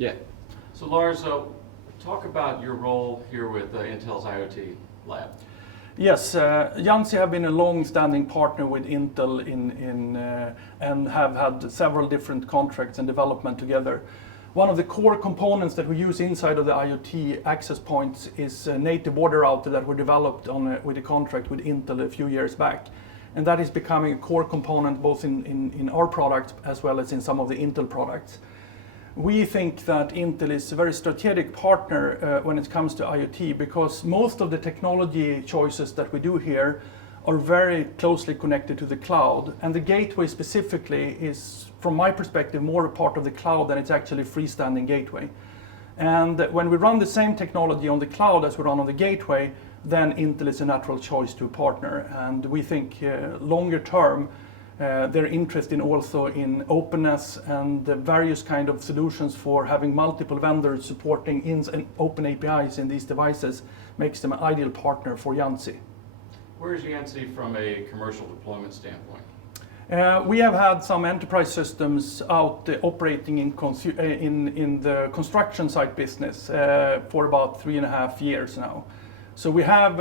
Yeah. So Lars, talk about your role here with Intel's IoT lab. Yes, Yanzi have been a long-standing partner with Intel and have had several different contracts and development together. One of the core components that we use inside of the IoT access points is a native border router that were developed with a contract with Intel a few years back. And that is becoming a core component both in our products as well as in some of the Intel products. We think that Intel is a very strategic partner when it comes to IoT because most of the technology choices that we do here are very closely connected to the cloud. And the gateway specifically is, from my perspective, more a part of the cloud than it's actually a freestanding gateway. And when we run the same technology on the cloud as we run on the gateway, then Intel is a natural choice to partner. And we think longer term, they're interested also in openness and the various kind of solutions for having multiple vendors supporting ins and open APIs in these devices makes them an ideal partner for Yanzi. Where is Yanzi from a commercial deployment standpoint? We have had some enterprise systems out operating in the construction site business for about 3.5 years now. So we have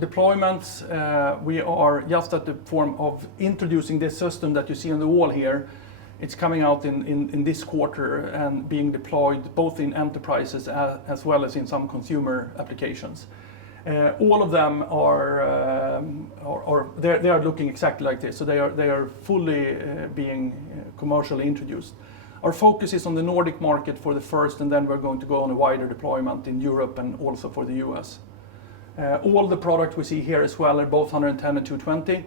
deployments. We are just at the form of introducing this system that you see on the wall here. It's coming out in this quarter and being deployed both in enterprises as well as in some consumer applications. All of them they are looking exactly like this. So they are fully being commercially introduced. Our focus is on the Nordic market for the first, and then we're going to go on a wider deployment in Europe and also for the US. All the products we see here as well are both 110 and 220.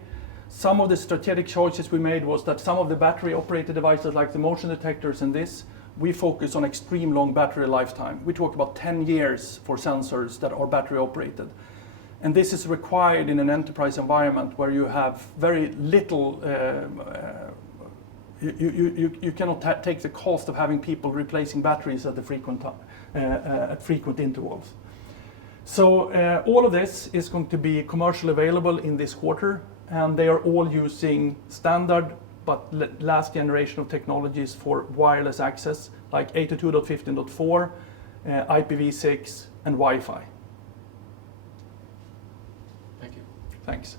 Some of the strategic choices we made was that some of the battery operated devices like the motion detectors and this, we focus on extreme long battery lifetime. We talk about 10 years for sensors that are battery operated. And this is required in an enterprise environment where you have very little, you cannot take the cost of having people replacing batteries at frequent intervals. So all of this is going to be commercially available in this quarter, and they are all using standard but last generation of technologies for wireless access like 802.15.4, IPv6 and Wi-Fi. Thank you. Thanks.